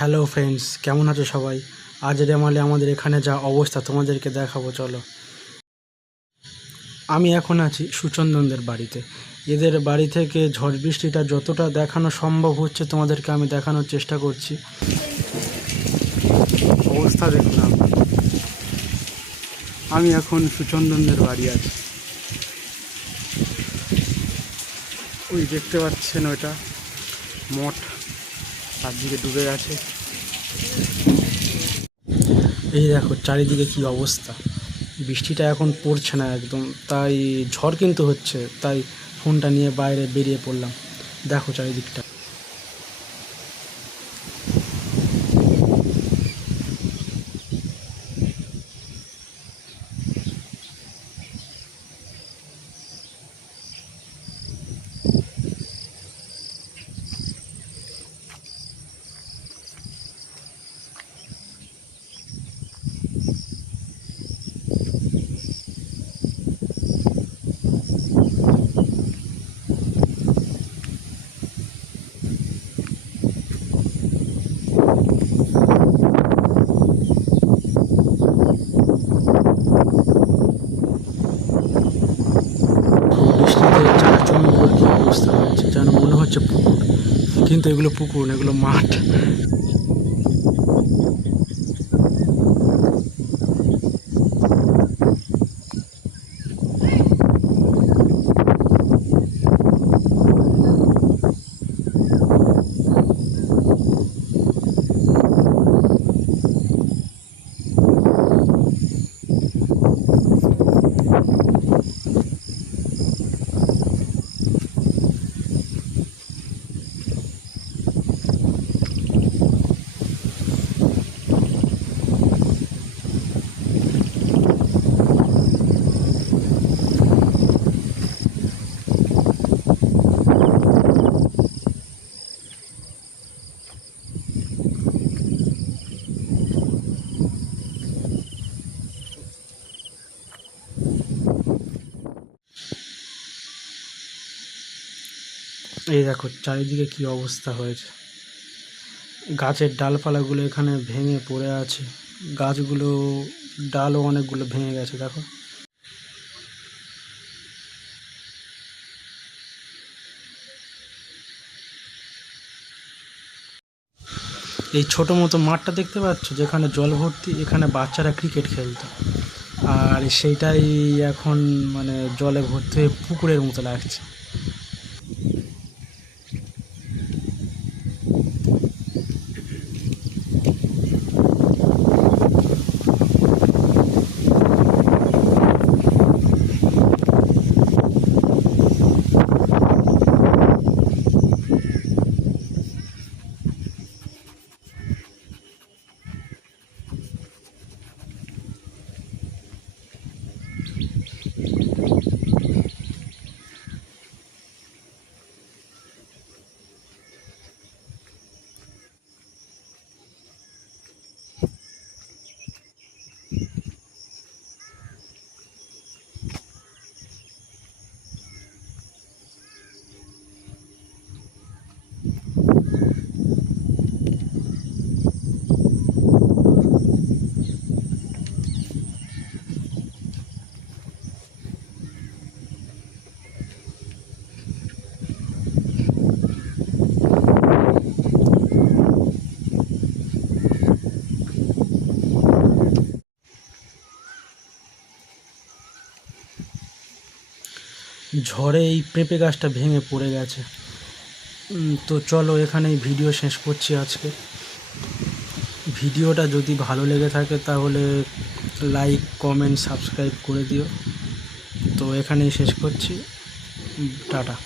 Hello friends, কেমন আছো সবাই? আজ রেমালে আমাদের এখানে যা অবস্থা, তোমাদেরকে দেখাবো, চলো। আমি এখন আছি সুচন্দনদের বাড়িতে। এদের বাড়ি থেকে ঝড় বৃষ্টিটা যতটা দেখানো সম্ভব হচ্ছে, তোমাদেরকে আমি দেখানোর চেষ্টা করছি। অবস্থা দেখলাম আমি এখন সুচন্দনদের বাড়ি আছি। ওই দেখতে পাচ্ছেন ওইটা মঠ। চারদিকে ডুবে গেছে। এই দেখো চারিদিকে কি অবস্থা। বৃষ্টিটা এখন পড়ছে না একদম, তাই ঝড় কিন্তু হচ্ছে, তাই ফোনটা নিয়ে বাইরে বেরিয়ে পড়লাম। দেখো চারিদিকটা বৃষ্টিতে চারা জমিগুলোর কি অবস্থা হয়েছে যেন মনে হচ্ছে পুকুর কিন্তু এগুলো পুকুর এগুলো মাঠ। এই দেখো, চারিদিকে কি অবস্থা হয়েছে। গাছের ডালপালাগুলো এখানে ভেঙে পড়ে আছে। গাছগুলো, ডালও অনেকগুলো ভেঙে গেছে, দেখো। এই ছোট মতো মাঠটা দেখতে পাচ্ছ? যেখানে জল ভর্তি, এখানে বাচ্চারা ক্রিকেট খেলতো। আর সেইটাই এখন মানে জলে ভর্তি হয়ে পুকুরের মতো লাগছে। ঝড়ে এই পেঁপে গাছটা ভেঙে পড়ে গেছে। তো চলো এখানেই ভিডিও শেষ করছি আজকে। ভিডিওটা যদি ভালো লেগে থাকে তাহলে লাইক কমেন্ট সাবস্ক্রাইব করে দিও। তো এখানেই শেষ করছি। টাটা।